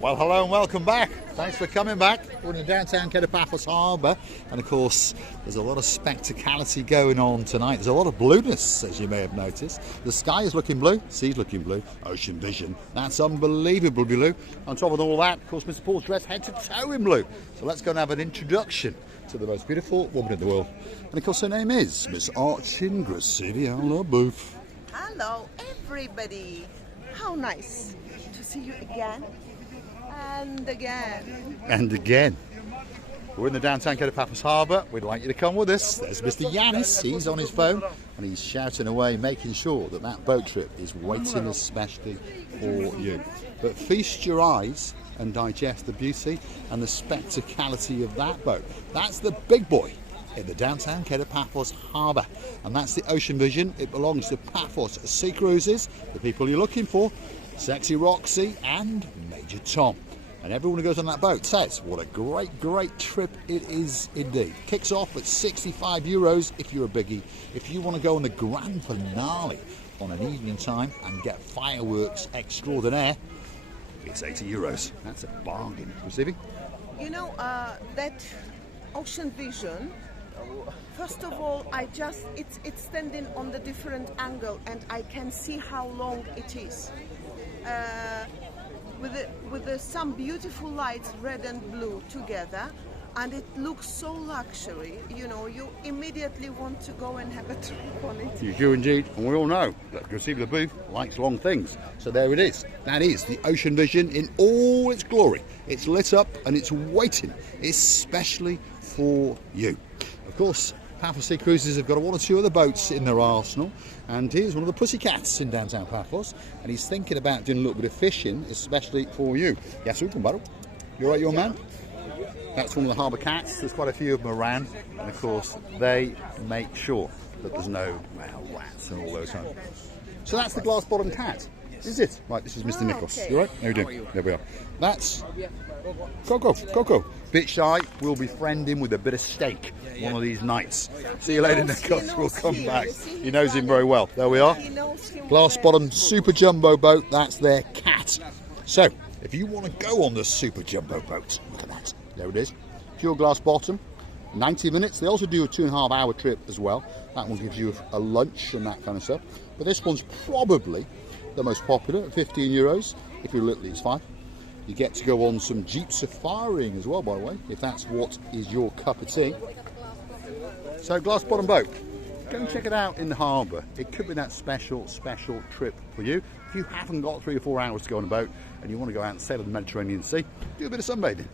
Well, hello and welcome back. Thanks for coming back. We're in downtown Kato Paphos Harbour, and of course there's a lot of spectacality going on tonight. There's a lot of blueness, as you may have noticed. The sky is looking blue, sea's looking blue, ocean vision, that's unbelievably blue. On top of all that, of course, Mr. Paul's dressed head to toe in blue. So let's go and have an introduction to the most beautiful woman in the world. And of course her name is Miss Archin Graciliana Booth. Hello everybody, how nice to see you again. And again. And again. We're in the downtown Kato Paphos Harbour. We'd like you to come with us. There's Mr. Yanis. He's on his phone and he's shouting away, making sure that that boat trip is waiting especially for you. But feast your eyes and digest the beauty and the spectacality of that boat. That's the big boy in the downtown Kato Paphos Harbour. And that's the Ocean Vision. It belongs to Paphos Sea Cruises, the people you're looking for. Sexy Roxy and Major Tom. And everyone who goes on that boat says what a great trip it is indeed. Kicks off at €65 if you're a biggie. If you want to go on the grand finale on an evening time and get fireworks extraordinaire, it's €80. That's a bargain. Receiving? You know, that Ocean Vision, first of all, it's standing on the different angle and I can see how long it is. With some beautiful lights, red and blue together, and it looks so luxury. You know, you immediately want to go and have a trip on it. You do indeed, and we all know that Graciliana Booth likes long things. So there it is. That is the Ocean Vision in all its glory. It's lit up and it's waiting, especially for you. Of course, Paphos Sea Cruises have got one or two other boats in their arsenal, and here's one of the pussycats in downtown Paphos, and he's thinking about doing a little bit of fishing, especially for you. Yes, you all right, your man? That's one of the harbour cats. There's quite a few of them around, and of course they make sure that there's no rats and all those kinds. So that's the glass-bottomed cat. Is it? Right, this is Mr. Nicholas. Okay. You all right? How are you doing? There we are. That's Coco. Bit shy. We'll befriend him with a bit of steak one of these nights. See you later, Nicholas. We'll come back. He knows him very well. There we are. Glass-bottomed super jumbo boat. That's their cat. So, if you want to go on the super jumbo boat, look at that. There it is. Pure glass bottom. 90 minutes. They also do a 2.5 hour trip as well. That one gives you a lunch and that kind of stuff. But this one's probably the most popular at €15. If you're little, it's fine. You get to go on some Jeep safaring as well, by the way, if that's what is your cup of tea. So, glass bottom boat. Go and check it out in the harbour. It could be that special trip for you. If you haven't got 3 or 4 hours to go on a boat and you want to go out and sail in the Mediterranean Sea, do a bit of sunbathing.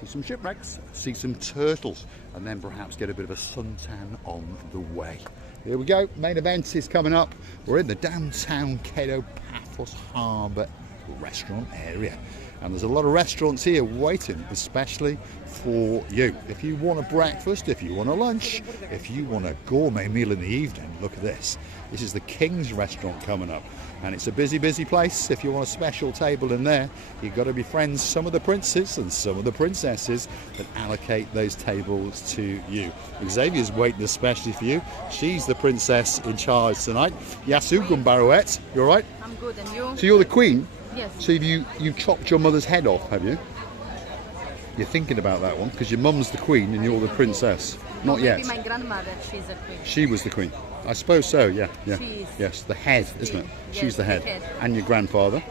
See some shipwrecks, see some turtles, and then perhaps get a bit of a suntan on the way. Here we go, main event is coming up. We're in the downtown Kato Paphos Harbour restaurant area. And there's a lot of restaurants here waiting, especially for you. If you want a breakfast, if you want a lunch, if you want a gourmet meal in the evening, look at this. This is the King's restaurant coming up. And it's a busy place. If you want a special table in there, you've got to befriend some of the princes and some of the princesses that allocate those tables to you. Xavier's waiting especially for you. She's the princess in charge tonight. Yasu Gumbarouet, you all right? I'm good, and you? So you're the queen? Yes. So you chopped your mother's head off, have you? You're thinking about that one, because your mum's the queen and you're the princess. Not yet. Maybe my grandmother, she's a queen. She was the queen. I suppose so, yeah. She is. Yes, the head, isn't it? Yes, She's the head. And your grandfather.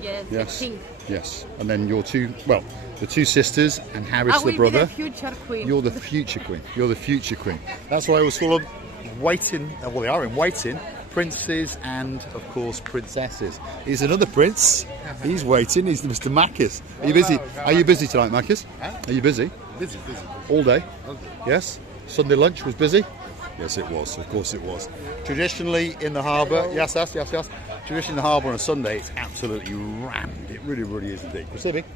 Yes, the king. Yes. And then your two, well, the two sisters and Harris the brother. Be the future queen. You're the future queen. You're the future queen. That's why I was full of waiting, well, they are in waiting, princes and, of course, princesses. Here's another prince. He's waiting. He's Mr. Makis. Are you busy? Are you busy tonight, Makis? Are you busy? Busy. All day? Yes? Sunday lunch was busy? Yes, it was. Of course it was. Traditionally in the harbour, yes. Traditionally in the harbour on a Sunday, it's absolutely rammed. It really is indeed. Pacific?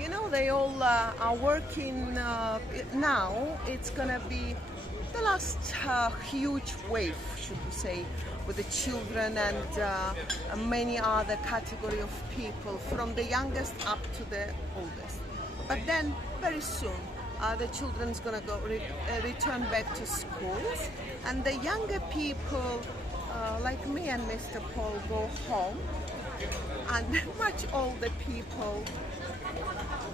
You know, they all are working now. It's going to be the last huge wave, should we say, with the children and many other category of people, from the youngest up to the oldest. But then, very soon, The children's gonna go return back to schools, and the younger people, like me and Mr. Paul, go home, and much older people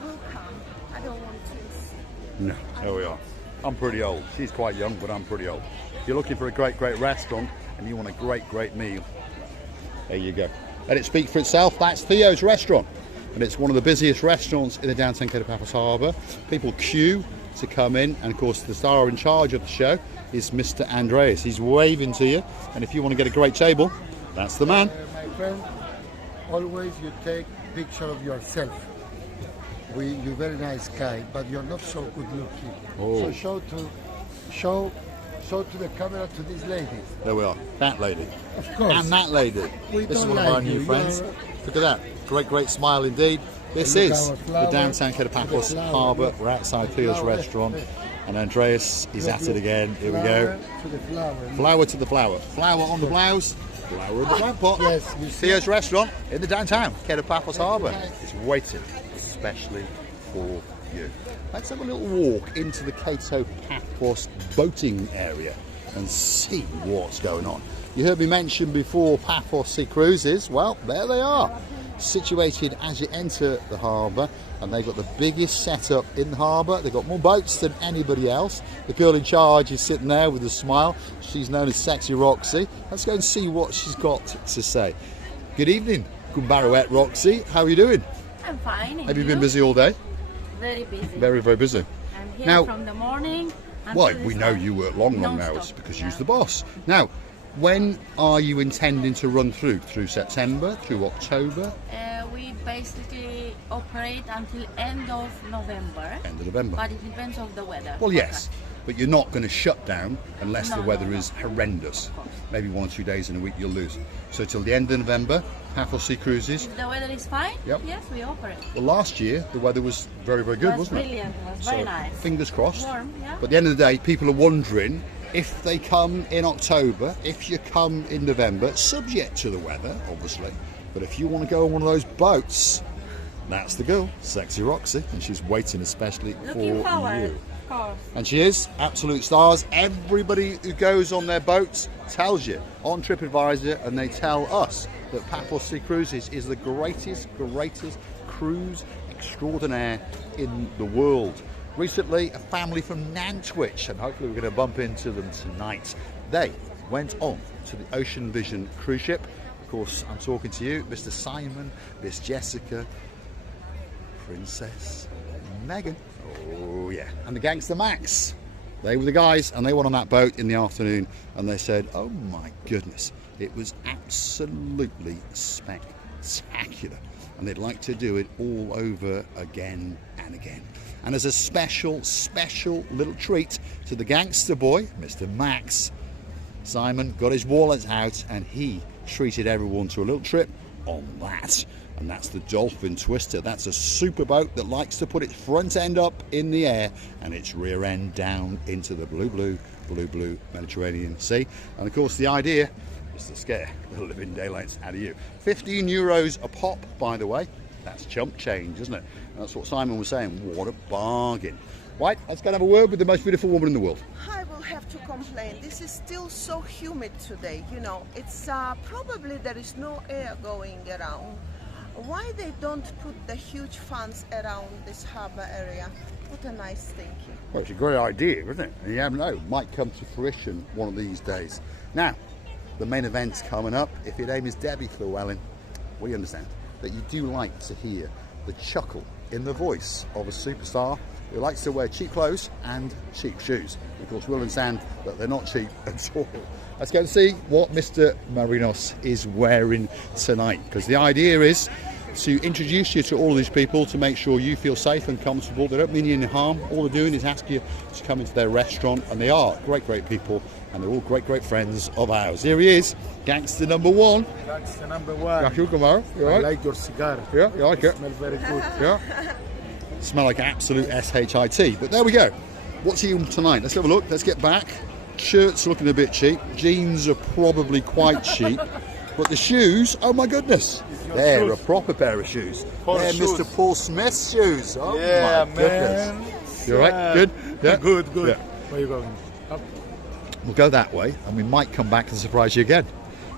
will come. I don't want to. No, there we are. I'm pretty old. She's quite young, but I'm pretty old. If you're looking for a great restaurant and you want a great meal, there you go. Let it speak for itself. That's Theo's restaurant, and it's one of the busiest restaurants in the downtown Kato Paphos Harbour. People queue to come in, and of course the star in charge of the show is Mr. Andreas. He's waving to you, and if you want to get a great table, that's the man. My friend, always you take picture of yourself. You're very nice guy, but you're not so good looking. Oh. So show to the camera to these ladies. There we are. That lady. Of course. And that lady. We This is don't one of our like new you. friends. You're- Look at that. Great smile indeed. This Look is our the flower, downtown Kato Paphos the flower, Harbour. look. We're outside Theo's Flower. restaurant, and Andreas is at it again. Here we Flower go. to the flower. Flower to the flower. Flower on the blouse. Flower in the plant pot. Yes, you see. Theo's restaurant in the downtown Kato Paphos Harbour. It's waiting especially for you. Let's have a little walk into the Kato Paphos boating area and see what's going on. You heard me mention before Paphos Sea Cruises. Well, there they are, situated as you enter the harbour, and they've got the biggest setup in the harbour. They've got more boats than anybody else. The girl in charge is sitting there with a smile. She's known as Sexy Roxy. Let's go and see what she's got to say. Good evening, Gumbarouette Roxy. How are you doing? I'm fine. and Have you been busy all day? Very busy. Very busy. I'm here Now- from the morning. Well, until we this know time. you work long Non-stop. hours because Yeah. you're the boss. Now, when are you intending to run through? Through September? Through October? We basically operate until end of November. End of November? But it depends on the weather. Well, yes, but you're not going to shut down unless the No, weather no. is horrendous. Of course. Maybe 1 or 2 days in a week you'll lose. So till the end of November, Paphos Sea Cruises. If the weather is fine, Yep. yes, we operate. Well, last year the weather was very good, It was wasn't it? brilliant. It was So very nice. fingers crossed. Warm, yeah. But at the end of the day, people are wondering if they come in October, if you come in November, subject to the weather, obviously. But if you want to go on one of those boats, that's the girl, Sexy Roxy, and she's waiting especially Looking for forward, you. of course. And she is, absolute stars. Everybody who goes on their boats tells you on TripAdvisor, and they tell us that Paphos Sea Cruises is the greatest cruise extraordinaire in the world. Recently, a family from Nantwich, and hopefully we're going to bump into them tonight. They went on to the Ocean Vision cruise ship. Of course, I'm talking to you, Mr. Simon, Miss Jessica, Princess Megan. Oh yeah, and the gangster Max. They were the guys, and they went on that boat in the afternoon, and they said, oh my goodness, it was absolutely spectacular, and they'd like to do it all over again and again. And as a special little treat to the gangster boy, Mr. Max, Simon got his wallet out and he treated everyone to a little trip on that. And that's the Dolphin Twister. That's a super boat that likes to put its front end up in the air and its rear end down into the blue Mediterranean Sea. And of course the idea is to scare the living daylights out of you. €15 a pop, by the way. That's chump change, isn't it? And that's what Simon was saying. What a bargain. Right, let's go and have a word with the most beautiful woman in the world. I will have to complain. This is still so humid today. You know, it's probably there is no air going around. Why they don't put the huge fans around this harbour area? What a nice thinking. Well, it's a great idea, isn't it? And you never know, it might come to fruition one of these days. Now, the main event's coming up. If your name is Debbie Llewellyn, we understand that you do like to hear the chuckle in the voice of a superstar who likes to wear cheap clothes and cheap shoes. Of course, we'll understand that they're not cheap at all. Let's go and see what Mr. Marinos is wearing tonight, because the idea is to introduce you to all these people to make sure you feel safe and comfortable. They don't mean you any harm. All they're doing is ask you to come into their restaurant, and they are great people, and they're all great friends of ours. Here he is, gangster number one. Gangster number one. Yaku Kamara, you I alright? like your cigar. Yeah, you like it? Smell very good. Yeah. Smell like absolute SHIT. But there we go. What's he on tonight? Let's have a look. Let's get back. Shirt's looking a bit cheap. Jeans are probably quite cheap. But the shoes, oh my goodness. They're shoes. a proper pair of shoes. Paul They're shoes. Mr. Paul Smith's shoes. Oh Yeah, my goodness. man. You all right? Good? Yeah? Good. Yeah. Where you going? Up. We'll go that way, and we might come back and surprise you again.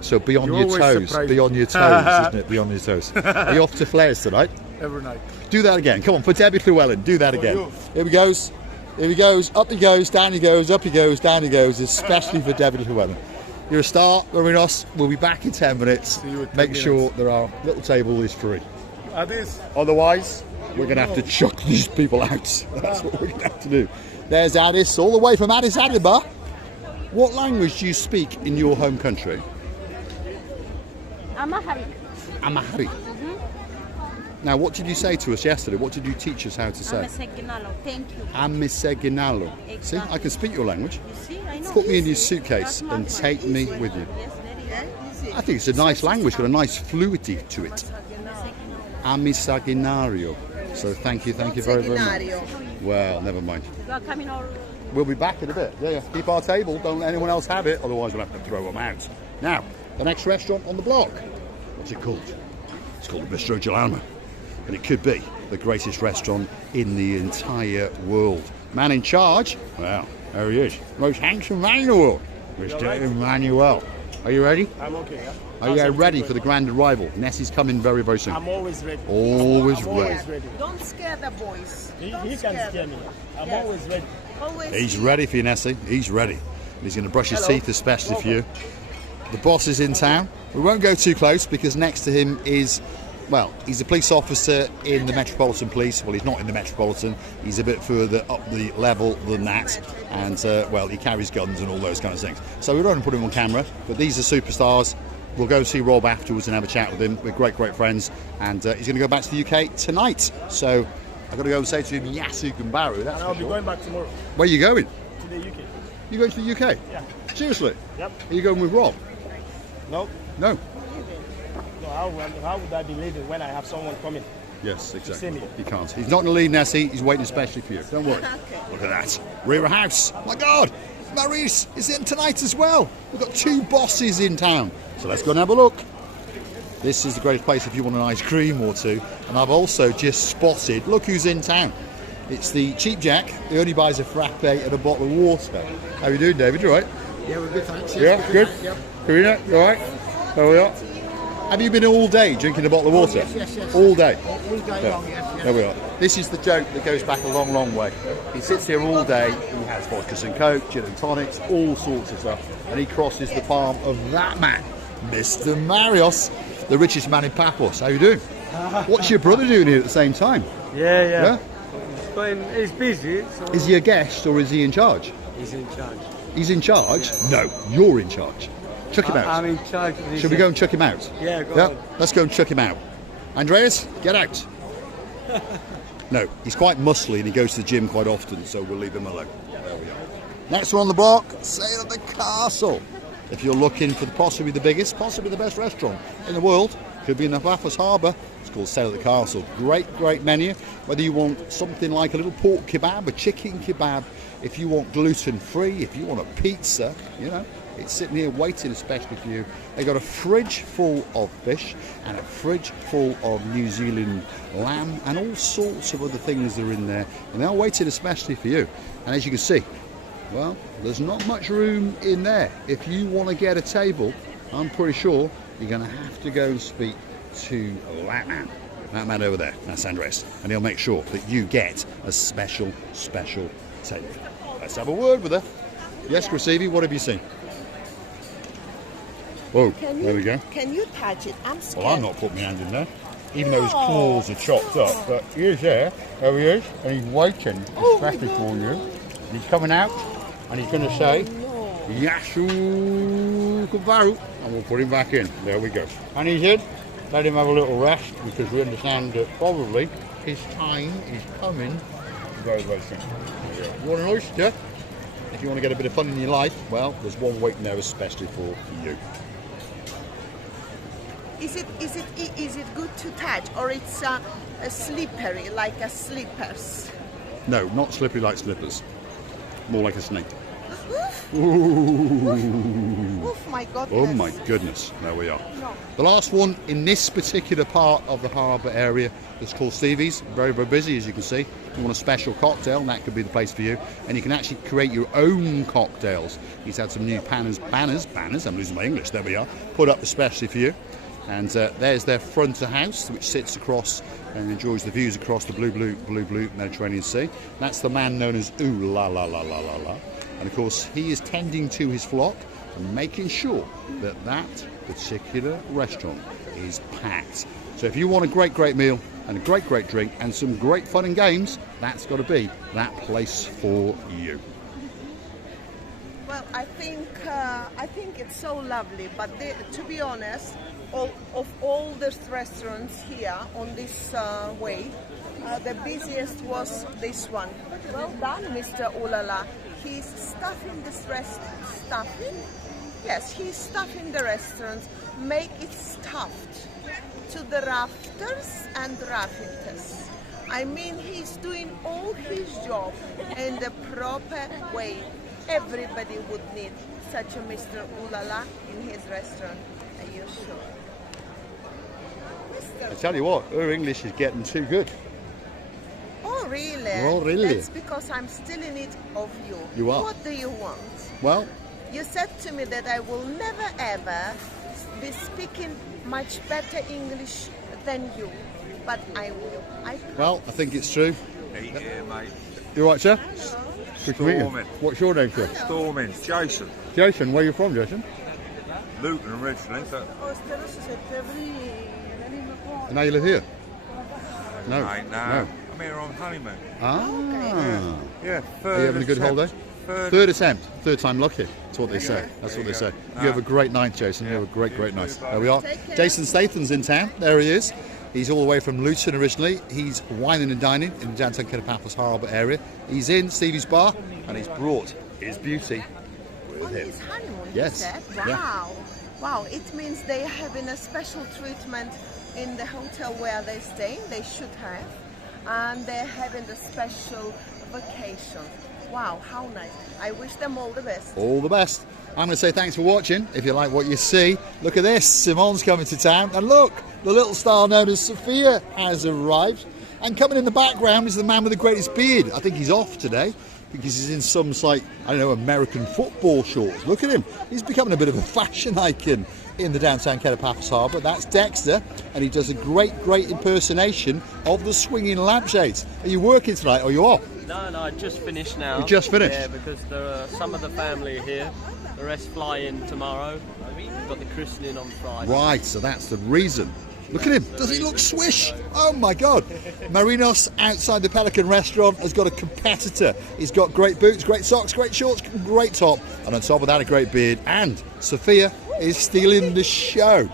So be on You your always toes. surprise Be me. on your toes, isn't it? Be on your toes. Are you off to Flares tonight? Every night. Do that again. Come on, for Debbie Llewellyn. Do that again. you. Here he goes. Here he goes. Up he goes. Down he goes. Up he goes. Down he goes. Especially for Debbie Llewellyn. You're a star, Marinos. We'll be back in 10 minutes. See you in 10 Make minutes. sure that our little table is free. This. Otherwise, we're going to have to chuck these people out. That's what we're going to have to do. There's Addis, all the way from Addis Ababa. What language do you speak in your home country? Amharic. Amharic. Now, what did you say to us yesterday? What did you teach us how to say? Ameseginalo. Thank you. Ameseginalo. See, Exactly. I can speak your language. You see, I know. Put me in your suitcase and take me with you. Yes, very good. I think it's a nice language, got a nice fluidity to it. Amisaginario. So thank you very, very much. Well, never mind. You are coming all. We'll be back in a bit. Yeah. Keep our table. Don't let anyone else have it. Otherwise, we'll have to throw them out. Now, the next restaurant on the block. What's it called? It's called the Bistro Jalama. And it could be the greatest restaurant in the entire world. Man in charge? Well, there he is. Most handsome man in the world. Mr. Emmanuel. Are you ready? I'm okay. Yeah? Are you ready for the grand arrival? Nessie's coming very, very soon. I'm always ready. Always I'm ready. always ready. Don't scare the boys. He Don't can scare me. I'm Yes. always ready. Always He's be- ready for you, Nessie. He's ready. He's going to brush his Hello. teeth especially for you. The boss is in town. We won't go too close because next to him is, well, he's a police officer in the Metropolitan Police. Well, he's not in the Metropolitan. He's a bit further up the level than that. And, well, he carries guns and all those kind of things. So we don't want to put him on camera, but these are superstars. We'll go see Rob afterwards and have a chat with him. We're great, great friends. And he's going to go back to the UK tonight. So I've got to go and say to him, Yasu Gambaru. That's And for I'll be sure. going back tomorrow Where are you going? to the UK. You going to the UK? Yeah. Seriously? Yep. Are you going with Rob? No. No. So how would I be leaving when I have someone coming? Yes, exactly. see me. He can't. He's not going to leave Nessie. He's waiting especially for you. Don't worry. Look at that. We're a house. My God. Maurice is in tonight as well. We've got two bosses in town. So let's go and have a look. This is the greatest place if you want an ice cream or two. And I've also just spotted, look who's in town. It's the Cheap Jack. He only buys a frappe and a bottle of water. How are you doing, David? You all right? Yeah, we're good, thanks. Yeah, good. Yep. Karina, you all right? There we are. Have you been all day drinking a bottle of water? Yes. All day? All day Yeah. long, yes. There we are. This is the joke that goes back a long, long way. He sits here all day, he has vodkas and coke, gin and tonics, all sorts of stuff, and he crosses the palm of that man, Mr. Marios, the richest man in Paphos. How you doing? What's your brother doing here at the same time? Yeah. He's busy. So Is he a guest or is he in charge? he's in charge. He's in charge? No, you're in charge. Chuck him out. I'm in charge. Should we go and chuck him out? Yeah, go on. Let's go and chuck him out. Andreas, get out. No, he's quite muscly and he goes to the gym quite often, so we'll leave him alone. There we are. Next one on the block, Sail at the Castle. If you're looking for possibly the biggest, possibly the best restaurant in the world, could be in the Paphos Harbour. It's called Sail at the Castle. Great, great menu. Whether you want something like a little pork kebab, a chicken kebab, if you want gluten-free, if you want a pizza, you know, it's sitting here waiting especially for you. They've got a fridge full of fish and a fridge full of New Zealand lamb and all sorts of other things that are in there. And they're waiting especially for you. And as you can see, well, there's not much room in there. If you want to get a table, I'm pretty sure you're going to have to go and speak to that man. That man over there, that's Andres. And he'll make sure that you get a special, special table. Let's have a word with her. Yes, Grasivi, what have you seen? Oh, there we go. Can you touch it? I'm scared. Well, I'm not putting my hand in there, even though his claws are chopped up. But he is there. There he is, and he's waiting, especially for you. He's coming out, and he's going to say, Yasu Kubaru, and we'll put him back in. There we go. And he's in. Let him have a little rest, because we understand that probably his time is coming very, very soon. You want an oyster? If you want to get a bit of fun in your life, well, there's one waiting there especially for you. Is it good to touch, or it's a slippery like a slippers? No, not slippery like slippers. More like a snake. Ooh. Oof, my goodness. Oh my goodness, there we are. No. The last one in this particular part of the harbour area is called Stevie's. Very, very busy, as you can see. If you want a special cocktail, that could be the place for you. And you can actually create your own cocktails. He's had some new banners, I'm losing my English, there we are, put up especially for you. And there's their front of house, which sits across and enjoys the views across the blue Mediterranean Sea. That's the man known as Ooh La La La La La La. And of course, he is tending to his flock and making sure that that particular restaurant is packed. So if you want a great, great meal and a great, great drink and some great fun and games, that's got to be that place for you. Well, I think it's so lovely, but to be honest, of all the restaurants here on this way, the busiest was this one. Well done, Mr. Ulala. He's stuffing this Yes, he's stuffing the restaurants, make it stuffed to the rafters and rafters. I mean, he's doing all his job in the proper way. Everybody would need such a Mr. Ulala in his restaurant. Are you sure? I tell you what, her English is getting too good. Oh, really? Oh, really? That's because I'm still in it of you. You are. What do you want? Well, You said to me that I will never ever be speaking much better English than you, but I will. well, I think it's true. Yeah, mate. You right, sir? Good to meet you. Storming. What's your name, sir? Storming. Jason. Jason, where are you from, Jason? Luton originally, but And now you live here? No. I ain't now. No. I'm here on honeymoon. Ah. Yeah, Are you having a good holiday? Third attempt, third time lucky. That's what they say. That's what they say. You have a great night, Jason. You have a great, great night. There we are. Jason Statham's in town. There he is. He's all the way from Luton originally. He's wining and dining in the downtown Kato Paphos Harbour area. He's in Stevie's bar and he's brought his beauty with On him. his honeymoon, Yes. you said? Yeah. Wow. Wow, it means they're having a special treatment in the hotel where they stay. They should have. And they're having a special vacation. Wow, how nice. I wish them all the best. All the best. I'm going to say thanks for watching. If you like what you see, look at this. Simone's coming to town. And look, the little star known as Sophia has arrived. And coming in the background is the man with the greatest beard. I think he's off today because he's in some, like, I don't know, American football shorts. Look at him. He's becoming a bit of a fashion icon in the downtown Kato Paphos Harbour. That's Dexter, and he does a great, great impersonation of the swinging lampshades. Are you working tonight or are you off? No, I just finished now. You just finished? Yeah, because there are some of the family here. The rest fly in tomorrow. We've got the christening on Friday. Right, so that's the reason. Look at him. Does he look swish? Oh my God. Marinos outside the Pelican restaurant has got a competitor. He's got great boots, great socks, great shorts, great top, and on top of that a great beard. And Sophia is stealing the show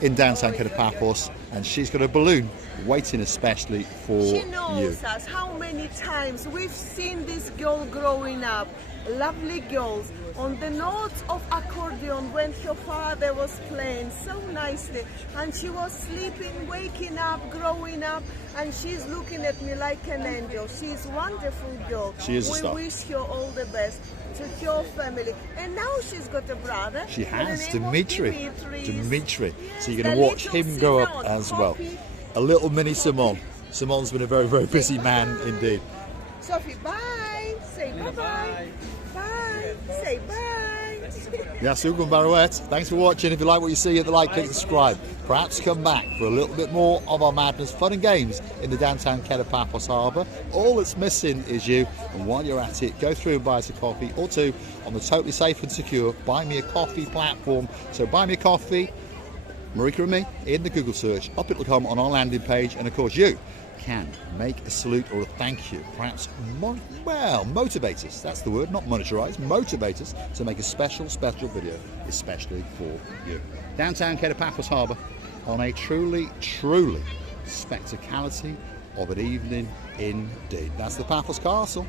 in downtown Kato Paphos, and she's got a balloon waiting especially for She you. knows us. How many times we've seen this girl growing up, lovely girls, on the notes of accordion when her father was playing so nicely, and she was sleeping, waking up, growing up, and she's looking at me like an angel. She's a wonderful girl. She is a star. We wish her all the best to her family. And now she's got a brother. She has, with the name of Dimitri. Dimitris. So you're going to watch him grow up as well. A little mini Simone. Simone's been a very, very busy man indeed. Sophie, bye. Say bye-bye. Bye. Say bye. Yasugun Barouet, thanks for watching. If you like what you see, hit the like, click subscribe. Perhaps come back for a little bit more of our madness, fun and games in the downtown Kato Paphos Harbour. All that's missing is you, and while you're at it, go through and buy us a coffee or two on the totally safe and secure Buy Me a Coffee platform. So buy me a coffee, Marika and me, in the Google search, up it'll come on our landing page, and of course you can make a salute or a thank you, perhaps, motivate us, that's the word, not monetize, motivate us to make a special video, especially for you. Downtown Kato Paphos Harbour on a truly spectacality of an evening indeed. That's the Paphos Castle.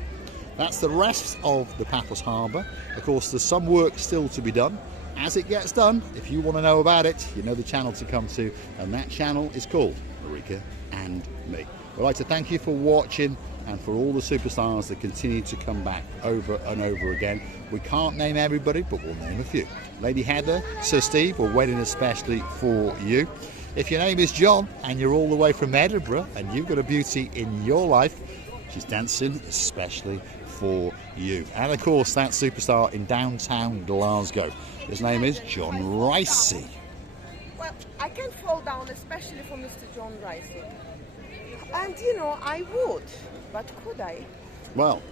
That's the rest of the Paphos Harbour. Of course, there's some work still to be done. As it gets done, if you want to know about it, you know the channel to come to, and that channel is called Marika and Me. I'd like to thank you for watching. and for all the superstars that continue to come back over and over again. We can't name everybody, but we'll name a few. Lady Heather, Sir Steve, we're waiting especially for you. If your name is John and you're all the way from Edinburgh and you've got a beauty in your life, she's dancing especially for you. And of course, that superstar in downtown Glasgow. His name is John Ricey. Well, I can't fall down, especially for Mr. John Ricey. And you know, I would, but could I? Well,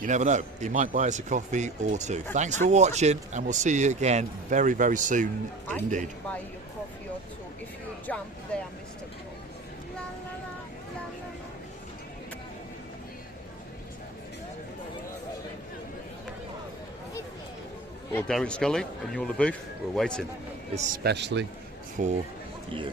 you never know. He might buy us a coffee or two. Thanks for watching, and we'll see you again very, very soon indeed. I could buy you coffee or two if you jump there, Mr. John. La, la, la, la, la. Or Derek Scully and you're the booth. We're waiting, especially for you.